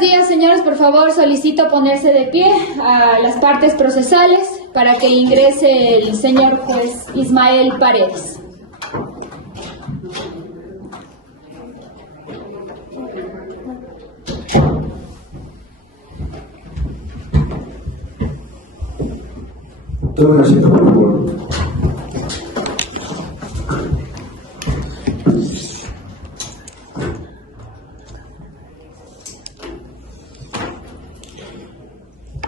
Buenos días, señores. Por favor, solicito ponerse de pie a las partes procesales para que ingrese el señor juez Ismael Paredes. Tome asiento, por favor.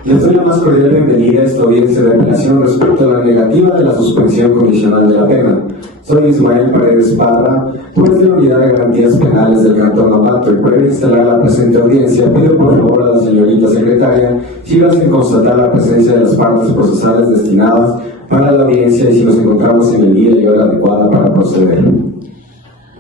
Les doy la más cordial bienvenida a esta audiencia de apelación respecto a la negativa de la suspensión condicional de la pena. Soy Ismael Paredes Parra, juez de la Unidad de Garantías Penales del Cantón Ambato, y previo instalar la presente audiencia, pido por favor a la señorita secretaria si hacen constatar la presencia de las partes procesales destinadas para la audiencia y si nos encontramos en el día y hora adecuada para proceder.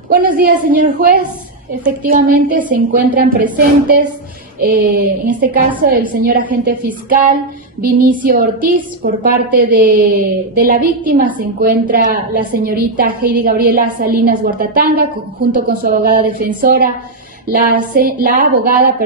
Buenos días, señor juez. Efectivamente, se encuentran presentes, en este caso, el señor agente fiscal Vinicio Ortiz. Por parte de la víctima se encuentra la señorita Heidi Gabriela Salinas Huertatanga, junto con su abogada defensora, la abogada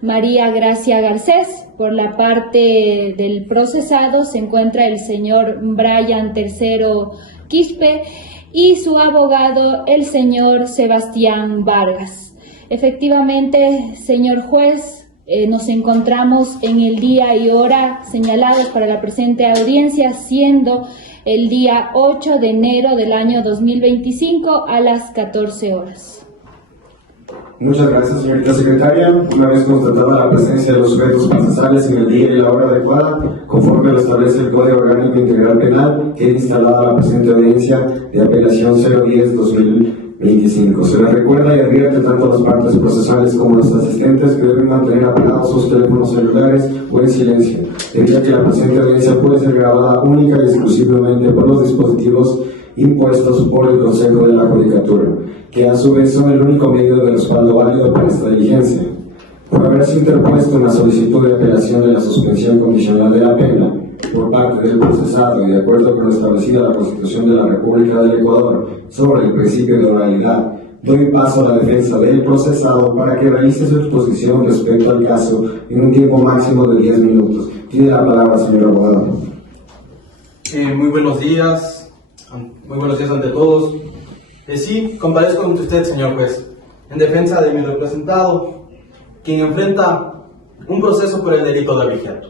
María Gracia Garcés. Por la parte del procesado se encuentra el señor Brian Tercero Quispe y su abogado, el señor Sebastián Vargas. Efectivamente, señor juez, nos encontramos en el día y hora señalados para la presente audiencia, siendo el día 8 de enero del año 2025 a las 14 horas. Muchas gracias, señorita secretaria. Una vez constatada la presencia de los sujetos procesales en el día y la hora adecuada, conforme lo establece el Código Orgánico Integral Penal, queda instalada la presente audiencia de apelación 010-2025. Se les recuerda y advierte tanto a las partes procesales como a los asistentes que deben mantener apagados sus teléfonos celulares o en silencio, debido a que la presente audiencia puede ser grabada única y exclusivamente por los dispositivos impuestos por el Consejo de la Judicatura, que a su vez son el único medio de respaldo válido para esta diligencia. Por haberse interpuesto una solicitud de apelación de la suspensión condicional de la pena por parte del procesado y de acuerdo con lo establecido en la Constitución de la República del Ecuador sobre el principio de oralidad, doy paso a la defensa del procesado para que realice su exposición respecto al caso en un tiempo máximo de 10 minutos. Tiene la palabra, señor abogado. Muy buenos días. Muy buenos días ante todos. Sí, comparezco ante usted, señor juez, en defensa de mi representado, quien enfrenta un proceso por el delito de abigeato.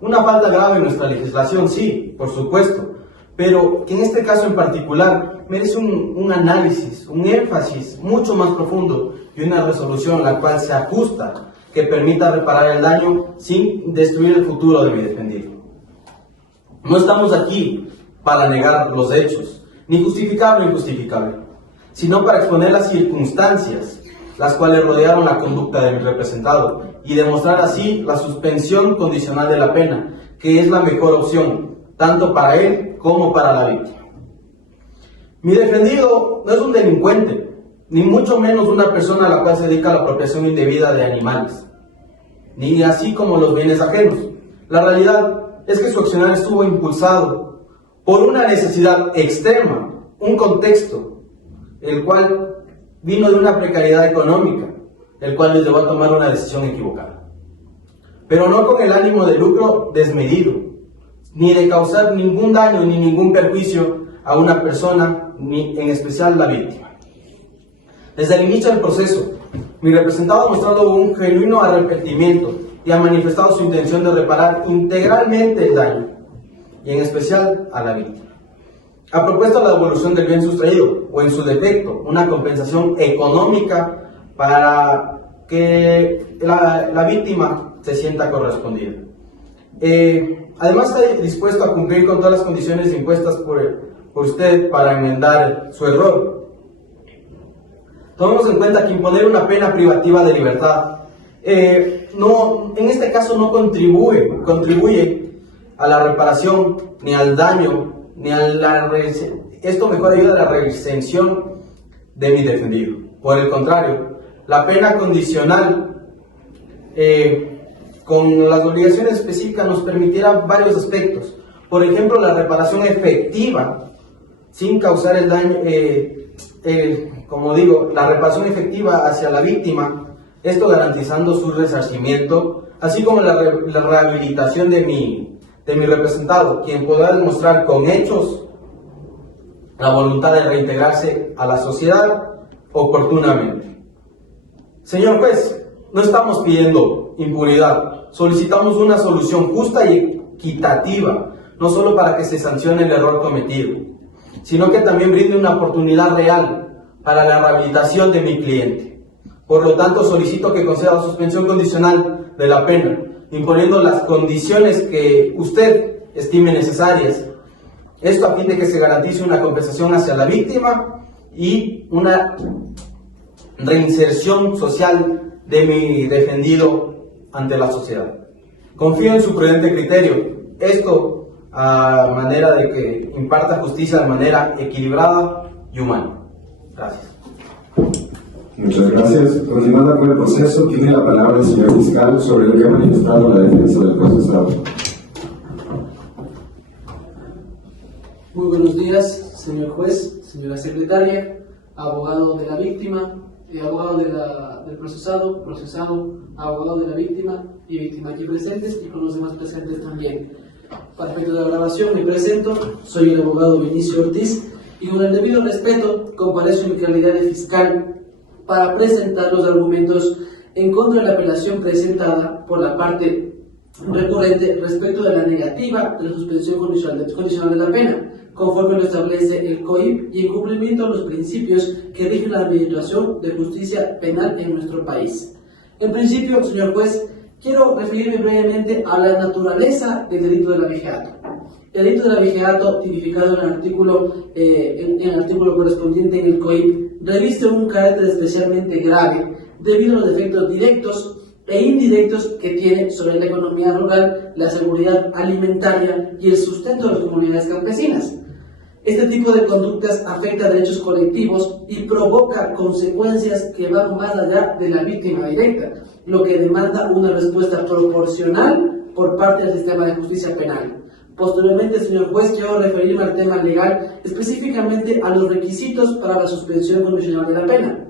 Una falta grave en nuestra legislación, sí, por supuesto, pero que en este caso en particular merece un análisis, un énfasis mucho más profundo y una resolución la cual se ajusta, que permita reparar el daño sin destruir el futuro de mi defendido. No estamos aquí para negar los hechos, ni justificar lo injustificable, sino para exponer las circunstancias las cuales rodearon la conducta de mi representado y demostrar así la suspensión condicional de la pena, que es la mejor opción, tanto para él como para la víctima. Mi defendido no es un delincuente, ni mucho menos una persona a la cual se dedica a la apropiación indebida de animales, ni así como los bienes ajenos. La realidad es que su accionar estuvo impulsado por una necesidad extrema, un contexto, el cual vino de una precariedad económica, el cual les llevó a tomar una decisión equivocada. Pero no con el ánimo de lucro desmedido, ni de causar ningún daño ni ningún perjuicio a una persona, ni en especial la víctima. Desde el inicio del proceso, mi representado ha mostrado un genuino arrepentimiento y ha manifestado su intención de reparar integralmente el daño, y en especial a la víctima. Ha propuesto la devolución del bien sustraído, o en su defecto, una compensación económica para que la víctima se sienta correspondida. Además está dispuesto a cumplir con todas las condiciones impuestas por usted para enmendar su error. Tomemos en cuenta que imponer una pena privativa de libertad en este caso no contribuye a la reparación, ni al daño, ni a esto mejor ayuda a la reexención de mi defendido. Por el contrario, la pena condicional con las obligaciones específicas nos permitirá varios aspectos. Por ejemplo, la reparación efectiva, sin causar el daño, como digo, la reparación efectiva hacia la víctima esto garantizando su resarcimiento, así como la rehabilitación de mi representado, quien podrá demostrar con hechos la voluntad de reintegrarse a la sociedad oportunamente. Señor juez, no estamos pidiendo impunidad, solicitamos una solución justa y equitativa, no solo para que se sancione el error cometido, sino que también brinde una oportunidad real para la rehabilitación de mi cliente. Por lo tanto, solicito que conceda la suspensión condicional de la pena, imponiendo las condiciones que usted estime necesarias. Esto a fin de que se garantice una compensación hacia la víctima y una reinserción social de mi defendido ante la sociedad. Confío en su prudente criterio. Esto a manera de que imparta justicia de manera equilibrada y humana. Gracias. Muchas gracias. Continuando con el proceso, tiene la palabra el señor fiscal sobre lo que ha manifestado la defensa del procesado. Muy buenos días, señor juez, señora secretaria, abogado de la víctima, abogado del procesado, abogado de la víctima y víctima aquí presentes y con los demás presentes también. Para efecto de la grabación me presento, soy el abogado Vinicio Ortiz y con el debido respeto comparezco en mi calidad de fiscal para presentar los argumentos en contra de la apelación presentada por la parte recurrente respecto de la negativa de la suspensión condicional de la pena, conforme lo establece el COIP y en cumplimiento a los principios que rigen la administración de justicia penal en nuestro país. En principio, señor juez, quiero referirme brevemente a la naturaleza del delito del abigeato. El delito del abigeato, tipificado en el artículo correspondiente en el COIP, reviste un carácter especialmente grave debido a los efectos directos e indirectos que tiene sobre la economía rural, la seguridad alimentaria y el sustento de las comunidades campesinas. Este tipo de conductas afecta a derechos colectivos y provoca consecuencias que van más allá de la víctima directa, lo que demanda una respuesta proporcional por parte del sistema de justicia penal. Posteriormente, señor juez, quiero referirme al tema legal, específicamente a los requisitos para la suspensión condicional de la pena.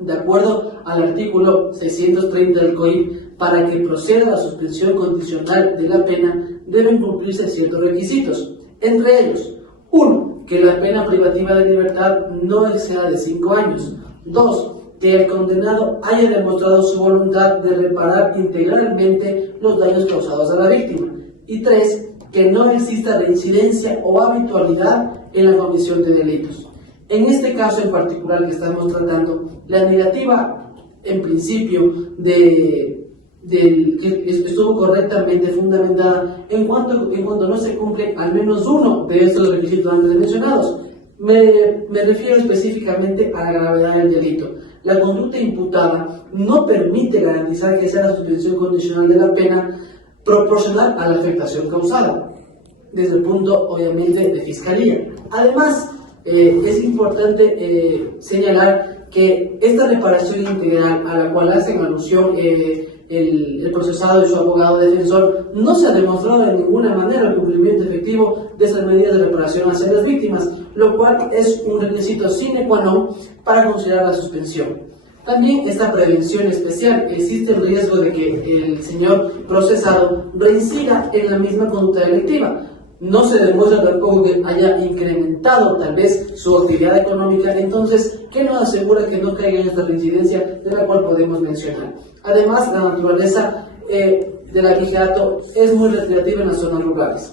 De acuerdo al artículo 630 del COIP, para que proceda la suspensión condicional de la pena, deben cumplirse ciertos requisitos. Entre ellos, 1. Que la pena privativa de libertad no exceda de 5 años. 2. Que el condenado haya demostrado su voluntad de reparar integralmente los daños causados a la víctima. Y 3. Que no exista reincidencia o habitualidad en la comisión de delitos. En este caso en particular que estamos tratando, la negativa, en principio, que estuvo correctamente fundamentada en cuanto no se cumple al menos uno de estos requisitos antes mencionados. Me refiero específicamente a la gravedad del delito. La conducta imputada no permite garantizar que sea la suspensión condicional de la pena proporcional a la afectación causada, desde el punto, obviamente, de fiscalía. Además, es importante señalar que esta reparación integral a la cual hacen alusión el procesado y su abogado defensor no se ha demostrado de ninguna manera el cumplimiento efectivo de esas medidas de reparación hacia las víctimas, lo cual es un requisito sine qua non para considerar la suspensión. También esta prevención especial, existe el riesgo de que el señor procesado reincida en la misma conducta delictiva. No se demuestra tampoco que haya incrementado tal vez su actividad económica, entonces, ¿qué nos asegura que no caiga en esta reincidencia de la cual podemos mencionar? Además, la naturaleza del abigeato es muy recreativa en las zonas rurales.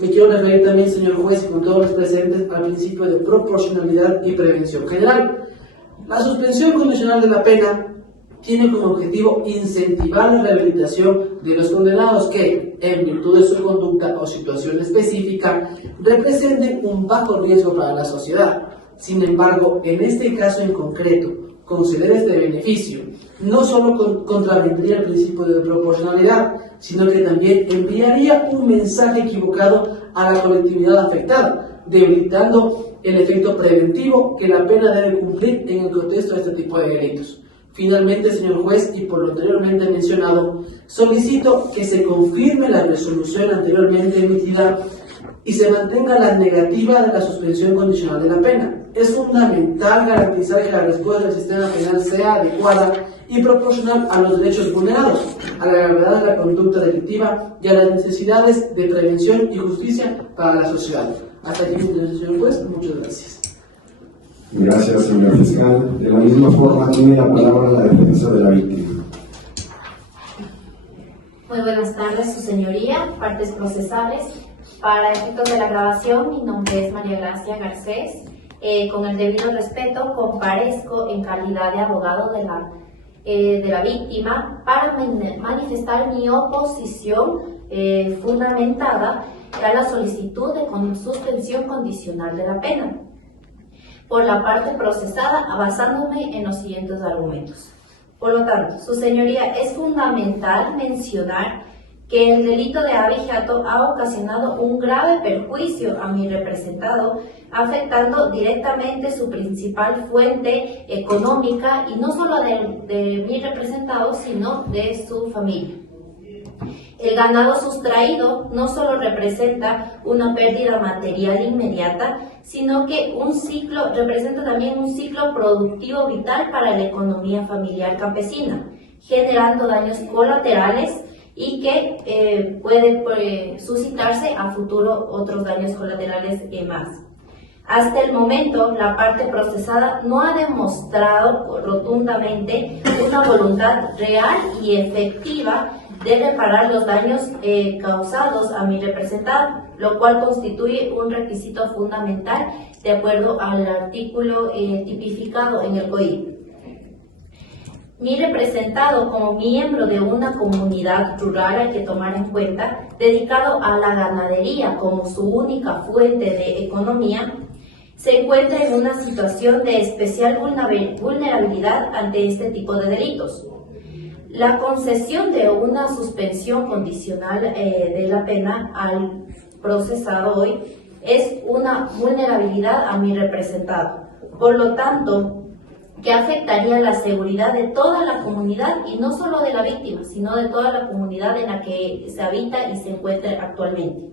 Me quiero referir también, señor juez, y con todos los presentes, al principio de proporcionalidad y prevención general. La suspensión condicional de la pena tiene como objetivo incentivar la rehabilitación de los condenados que, en virtud de su conducta o situación específica, representen un bajo riesgo para la sociedad. Sin embargo, en este caso en concreto, conceder este beneficio no solo contravendría el principio de proporcionalidad, sino que también enviaría un mensaje equivocado a la colectividad afectada, debilitando el efecto preventivo que la pena debe cumplir en el contexto de este tipo de delitos. Finalmente, señor juez, y por lo anteriormente mencionado, solicito que se confirme la resolución anteriormente emitida y se mantenga la negativa de la suspensión condicional de la pena. es fundamental garantizar que la respuesta del sistema penal sea adecuada y proporcional a los derechos vulnerados, a la gravedad de la conducta delictiva y a las necesidades de prevención y justicia para la sociedad. Hasta aquí mi intervención, señor juez. Muchas gracias. Gracias, señor fiscal. De la misma forma, tiene la palabra la defensa de la víctima. Muy buenas tardes, su señoría, partes procesales. Para efectos de la grabación, mi nombre es María Gracia Garcés. Con el debido respeto, comparezco en calidad de abogado de la víctima para manifestar mi oposición fundamentada a la solicitud de suspensión condicional de la pena por la parte procesada, basándome en los siguientes argumentos. Por lo tanto, su señoría, es fundamental mencionar que el delito de abigeato ha ocasionado un grave perjuicio a mi representado, afectando directamente su principal fuente económica, y no solo de mi representado, sino de su familia. El ganado sustraído no solo representa una pérdida material inmediata, sino que representa también un ciclo productivo vital para la economía familiar campesina, generando daños colaterales y que puede suscitarse a futuro otros daños colaterales más. Hasta el momento, la parte procesada no ha demostrado rotundamente una voluntad real y efectiva de reparar los daños causados a mi representado, lo cual constituye un requisito fundamental de acuerdo al artículo tipificado en el COIP. Mi representado, como miembro de una comunidad rural, hay que tomar en cuenta, dedicado a la ganadería como su única fuente de economía, se encuentra en una situación de especial vulnerabilidad ante este tipo de delitos. La concesión de una suspensión condicional de la pena al procesado hoy es una vulnerabilidad a mi representado. Por lo tanto, que afectaría la seguridad de toda la comunidad, y no solo de la víctima, sino de toda la comunidad en la que se habita y se encuentra actualmente.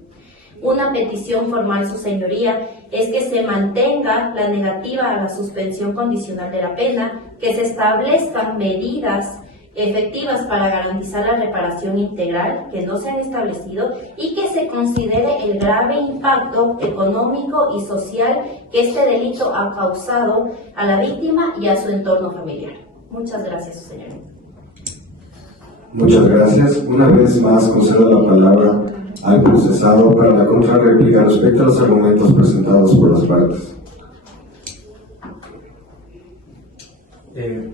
Una petición formal, su señoría, es que se mantenga la negativa a la suspensión condicional de la pena, que se establezcan medidas efectivas para garantizar la reparación integral que no se han establecido, y que se considere el grave impacto económico y social que este delito ha causado a la víctima y a su entorno familiar. Muchas gracias, su señoría. Muchas gracias. Una vez más concedo la palabra al procesado para la contrarréplica respecto a los argumentos presentados por las partes.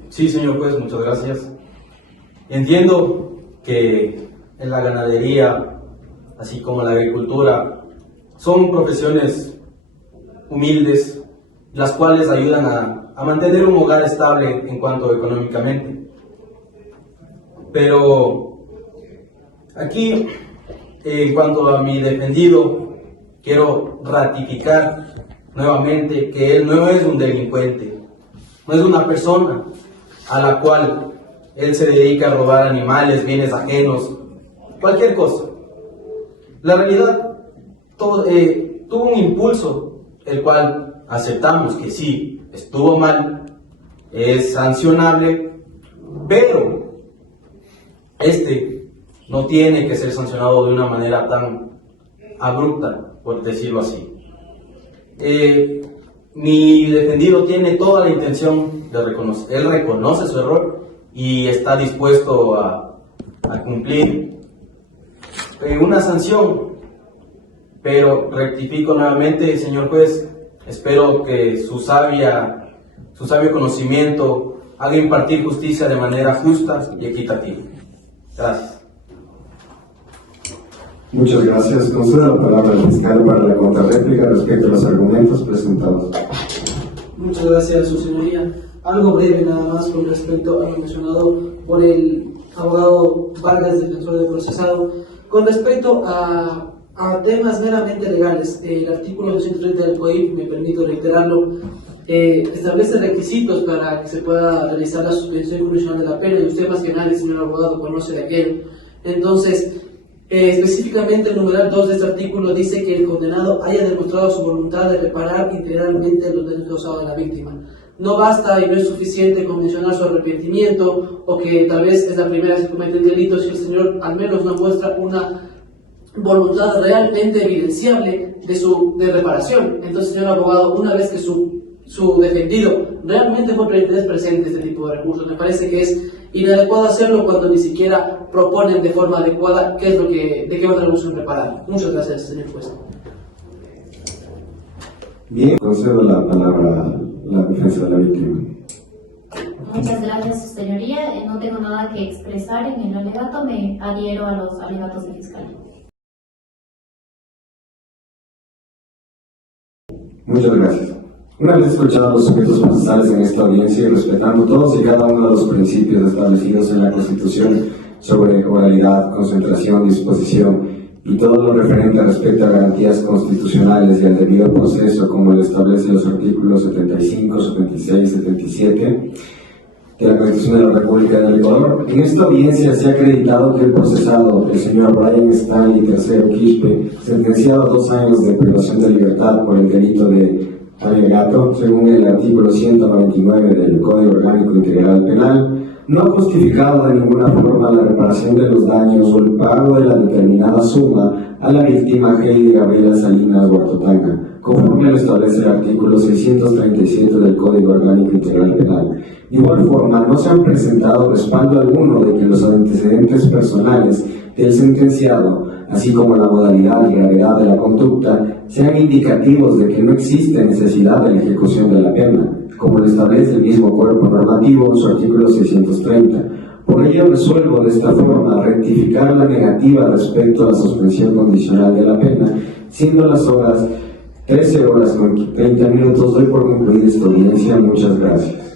Sí, señor juez, muchas gracias. Entiendo que en la ganadería, así como la agricultura, son profesiones humildes, las cuales ayudan a mantener un hogar estable en cuanto económicamente. Pero aquí, en cuanto a mi defendido, quiero ratificar nuevamente que él no es un delincuente, no es una persona a la cual él se dedica a robar animales, bienes ajenos, cualquier cosa. La realidad tuvo un impulso, el cual aceptamos que sí, estuvo mal, es sancionable, pero no tiene que ser sancionado de una manera tan abrupta, por decirlo así. Mi defendido tiene toda la intención de reconocer, él reconoce su error y está dispuesto a cumplir una sanción, pero rectifico nuevamente, señor juez, espero que su sabio conocimiento haga impartir justicia de manera justa y equitativa. Gracias. Muchas gracias. Concedo la palabra al fiscal para la contrarréplica respecto a los argumentos presentados. Muchas gracias, su señoría. Algo breve nada más con respecto a lo mencionado por el abogado Vargas, defensor del procesado. Con respecto a temas meramente legales, el artículo 230 del COIP, me permito reiterarlo, establece requisitos para que se pueda realizar la suspensión condicional de la pena, y usted más que nadie, señor abogado, conoce de aquello. Entonces, Específicamente el numeral 2 de este artículo dice que el condenado haya demostrado su voluntad de reparar integralmente los daños causados a la víctima. No basta y no es suficiente con mencionar su arrepentimiento o que tal vez es la primera vez que comete el delito si el señor al menos no muestra una voluntad realmente evidenciable de reparación. Entonces, señor abogado, una vez que su defendido realmente fue presente este tipo de recursos, me parece que es inadecuado hacerlo cuando ni siquiera proponen de forma adecuada de qué otra buscan reparar. Muchas gracias, señor juez. Bien, concedo la palabra a la defensa de la víctima. Muchas gracias, su señoría. No tengo nada que expresar en el alegato, me adhiero a los alegatos del fiscal. Muchas gracias. Una vez escuchados los sujetos procesales en esta audiencia y respetando todos y cada uno de los principios establecidos en la Constitución sobre oralidad, concentración, disposición y todo lo referente respecto a garantías constitucionales y al debido proceso, como lo establecen los artículos 75, 76, 77 de la Constitución de la República del Ecuador, en esta audiencia se ha acreditado que el procesado, el señor Brian Stanley III Quispe, sentenciado a 2 años de privación de libertad por el delito de alegato, según el artículo 199 del Código Orgánico Integral Penal, no ha justificado de ninguna forma la reparación de los daños o el pago de la determinada suma a la víctima Heidi Gabriela Salinas Huartotanga, conforme lo establece el artículo 637 del Código Orgánico Integral Penal. De igual forma, no se han presentado respaldo alguno de que los antecedentes personales del sentenciado, así como la modalidad y gravedad de la conducta, sean indicativos de que no existe necesidad de la ejecución de la pena, como lo establece el mismo cuerpo normativo en su artículo 630. Por ello resuelvo de esta forma rectificar la negativa respecto a la suspensión condicional de la pena, siendo las horas 13 horas con 30 minutos. Doy por concluida esta audiencia. Muchas gracias.